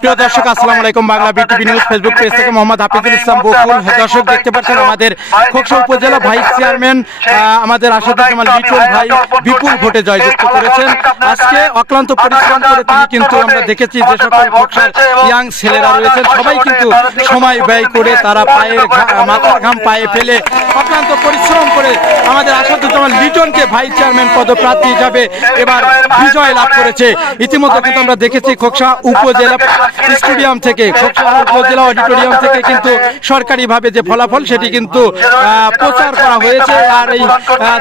প্রিয় দর্শক, আসসালামু আলাইকুম। Bangla BTV news Facebook page থেকে মোহাম্মদ হাফিজুল ইসলাম বকুল। দর্শক, দেখতে পাচ্ছেন আমাদের খোকসা উপজেলা ভাইস চেয়ারম্যান আমাদের আসাদুজ্জামান লিটন ভাই বিপুল ভোটে জয়যুক্ত করেছেন। আজকে অক্লান্ত পরিশ্রম করে তিনি কিন্তু আমরা দেখেছি যে সকল খোকসার ইয়াং ছেলেরা রয়েছেন সবাই কিন্তু সময় ব্যয় করে তারা মাথার ঘাম পায়ে ফেলে অক্লান্ত পরিশ্রম করে আমাদের আসাদুজ্জামান লিটনকে ভাইস চেয়ারম্যান পদপ্রার্থী হিসাবে এবার বিজয় লাভ করেছে। ইতিমধ্যে কিন্তু আমরা দেখেছি খোকসা উপজেলা স্টেডিয়াম থেকে, খোকসা উপজেলা অডিটোরিয়াম থেকে কিন্তু সরকারিভাবে যে ফলাফল সেটি কিন্তু প্রচার করা হয়েছে। আর এই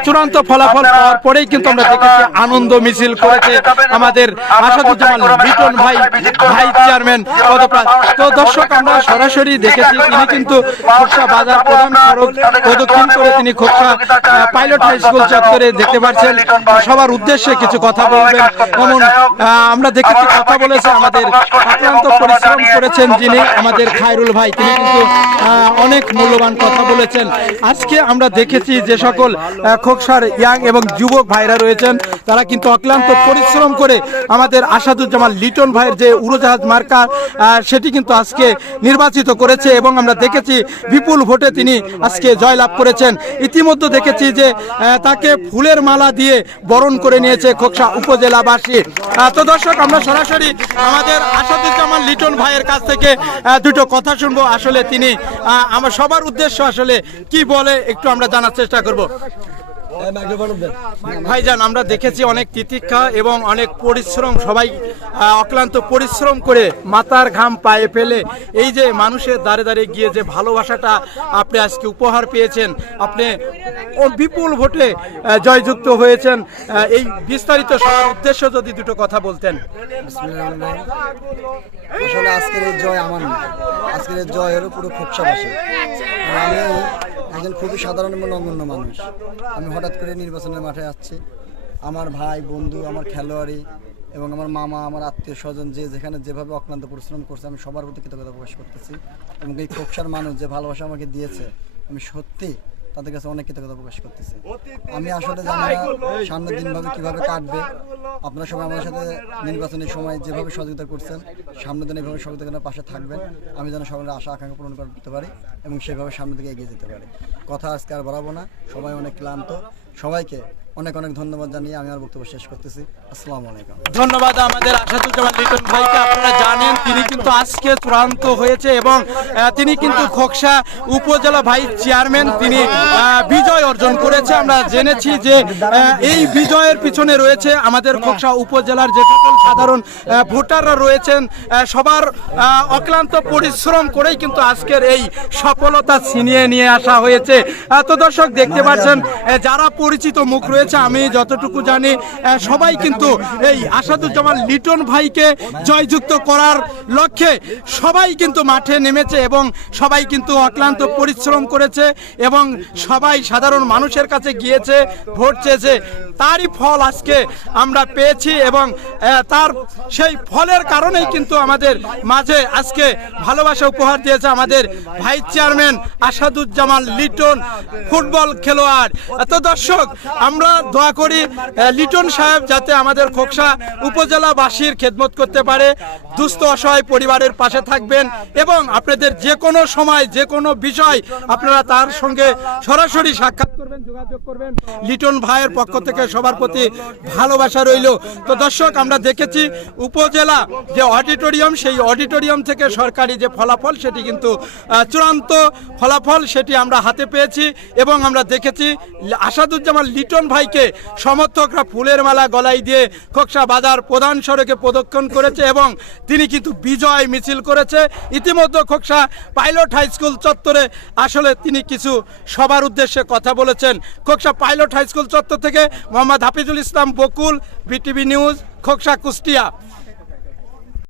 চূড়ান্ত ফলাফল পাওয়ার পরেই কিন্তু আমরা দেখেছি আনন্দ মিছিল করেছে আমাদের আসাদুজ্জামান লিটন ভাই ভাইস চেয়ারম্যান পদপ্রার্থী। তো দর্শক, আমরা সরাসরি দেখেছি তিনি কিন্তু খোকসা বাজার প্রধান সড়ক প্রদক্ষিণ করে তিনি খোকসা পাইলট হাই স্কুল চত্বরে দেখতে পাচ্ছেন সবার উদ্দেশ্যে কিছু কথা বলবেন। এমন আমরা দেখেছি কথা বলেছে আমাদের অক্লান্ত পরিশ্রম করেছেন যিনি আমাদের খায়রুল ভাই, তিনি কিন্তু অনেক মূল্যবান কথা বলেছেন। আজকে আমরা দেখেছি যে সকল খোকসার ইয়াং এবং যুবক ভাইরা রয়েছেন তারা কিন্তু অক্লান্ত পরিশ্রম করে আমাদের আসাদুজ্জামান লিটন ভাইয়ের যে উড়োজাহাজ মার্কা সেটি কিন্তু আজকে নির্বাচিত করেছে এবং আমরা দেখেছি বিপুল ভোটে তিনি আজকে জয়লাভ করেছেন। ইতিমধ্যে দেখেছি যে তাকে ফুলের মালা দিয়ে বরণ করে নিয়েছে খোকসা উপজেলাবাসী। তো দর্শক, আমরা সরাসরি আমাদের আসাদুজ্জামান লিটন ভাইয়ের কাছ থেকে দুটো কথা শুনবো। আসলে তিনি আমার সবার উদ্দেশ্য আসলে কি বলে একটু আমরা জানার চেষ্টা করব। ভাইজান, আমরা দেখেছি অনেক তিতিক্ষা এবং অনেক পরিশ্রম, সবাই অক্লান্ত পরিশ্রম করে মাথার ঘাম পায়ে ফেলে এই যে মানুষের দ্বারে দ্বারে গিয়ে যে ভালোবাসাটা আপনি আজকে উপহার পেয়েছেন, আপনি বিপুল ভোটে জয়যুক্ত হয়েছেন, এই বিস্তারিত সবার উদ্দেশ্য যদি দুটো কথা বলতেন। আসলে আজকের এই জয় আমার না, আজকের এই জয় হলো পুরো খোকসাবাসী। আমি একজন খুবই সাধারণ এবং নগণ্য মানুষ। আমি হঠাৎ করে নির্বাচনের মাঠে আসছি। আমার ভাই, বন্ধু, আমার খেলোয়াড়ি এবং আমার মামা, আমার আত্মীয় স্বজন যে যেখানে যেভাবে অক্লান্ত পরিশ্রম করছে আমি সবার প্রতি কৃতজ্ঞতা প্রকাশ করতেছি। এবং এই খোকসার মানুষ যে ভালোবাসা আমাকে দিয়েছে আমি সত্যি তাদের কাছে অনেক কৃতজ্ঞতা প্রকাশ করতেছি। আমি আসলে জানি না সামনের দিনভাবে কীভাবে কাটবে। আপনারা সবাই আমাদের সাথে নির্বাচনের সময় যেভাবে সহযোগিতা করছেন সামনের দিন এইভাবে সহযোগিতার পাশে থাকবেন। আমি যেন সবাই আশা আকাঙ্ক্ষা পূরণ করতে পারি এবং সেভাবে সামনের দিকে এগিয়ে যেতে পারি। কথা আজকে আর বাড়াবো না, সবাই অনেক ক্লান্ত। সবাইকে অনেক অনেক ধন্যবাদ জানিয়ে আমি আমার বক্তব্য শেষ করতেছি। আসসালামু আলাইকুম। ধন্যবাদ আমাদের আসাদুজ্জামান লিটন ভাইকে। আপনারা জানেন তিনি কিন্তু আজকে চূড়ান্ত হয়েছে এবং তিনি কিন্তু খোকসা উপজেলা ভাইস চেয়ারম্যান, তিনি বিজয় অর্জন করেছে। আমরা জেনেছি যে এই বিজয়ের পিছনে রয়েছে আমাদের খোকসা উপজেলার যে সকল সাধারণ ভোটাররা রয়েছেন সবার অক্লান্ত পরিশ্রম করেই কিন্তু আজকের এই সফলতা ছিনিয়ে নিয়ে আসা হয়েছে। তো দর্শক, দেখতে পাচ্ছেন যারা পরিচিত মুখ রয়েছে, আমি যতটুকু জানি সবাই কিন্তু এই আসাদুজ্জামান লিটন ভাইকে জয়যুক্ত করার লক্ষ্যে সবাই কিন্তু মাঠে নেমেছে এবং সবাই কিন্তু অক্লান্ত পরিশ্রম করেছে এবং সবাই সাধারণ মানুষের কাছে গিয়েছে, ভোট চেয়েছে। তারই ফল আজকে আমরা পেয়েছি এবং তার সেই ফলের কারণেই কিন্তু আমাদের মাঝে আজকে ভালোবাসা উপহার দিয়েছে আমাদের vice chairman Asaduzzaman Liton, football খেলোয়াড়। তো দর্শক, আমরা দোয়া করি লিটন সাহেব যাতে আমাদের খোকসা উপজেলাবাসীর খেদমত করতে পারে, দুস্থ অসহায় পরিবারের পাশে থাকবেন এবং আপনাদের যে কোনো সময় যে কোনো বিষয় আপনারা তার সঙ্গে সরাসরি সাক্ষাৎ করবেন, যোগাযোগ করবেন। লিটন ভাইয়ের পক্ষ থেকে সবার প্রতি ভালোবাসা রইল। তো দর্শক, আমরা দেখেছি উপজেলা যে অডিটোরিয়াম, সেই অডিটোরিয়াম থেকে সরকারি যে ফলাফল সেটি কিন্তু চূড়ান্ত ফলাফল সেটি আমরা হাতে পেয়েছি এবং আমরা দেখেছি আসাদুজ্জামান লিটন ভাইকে সমর্থকরা ফুলের মালা গলায় দিয়ে খোকসা বাজার প্রধান সড়কে প্রদক্ষিণ করেছে এবং তিনি কিন্তু বিজয় মিছিল করেছে। ইতিমধ্যে খোকসা পাইলট হাই স্কুল চত্বরে আসলে তিনি কিছু সবার উদ্দেশ্যে কথা বলেছেন। খোকসা পাইলট হাই স্কুল চত্বর থেকে মোহাম্মদ হাফিজুল ইসলাম বকুল, বিটিভি নিউজ, খোকসা, কুষ্টিয়া।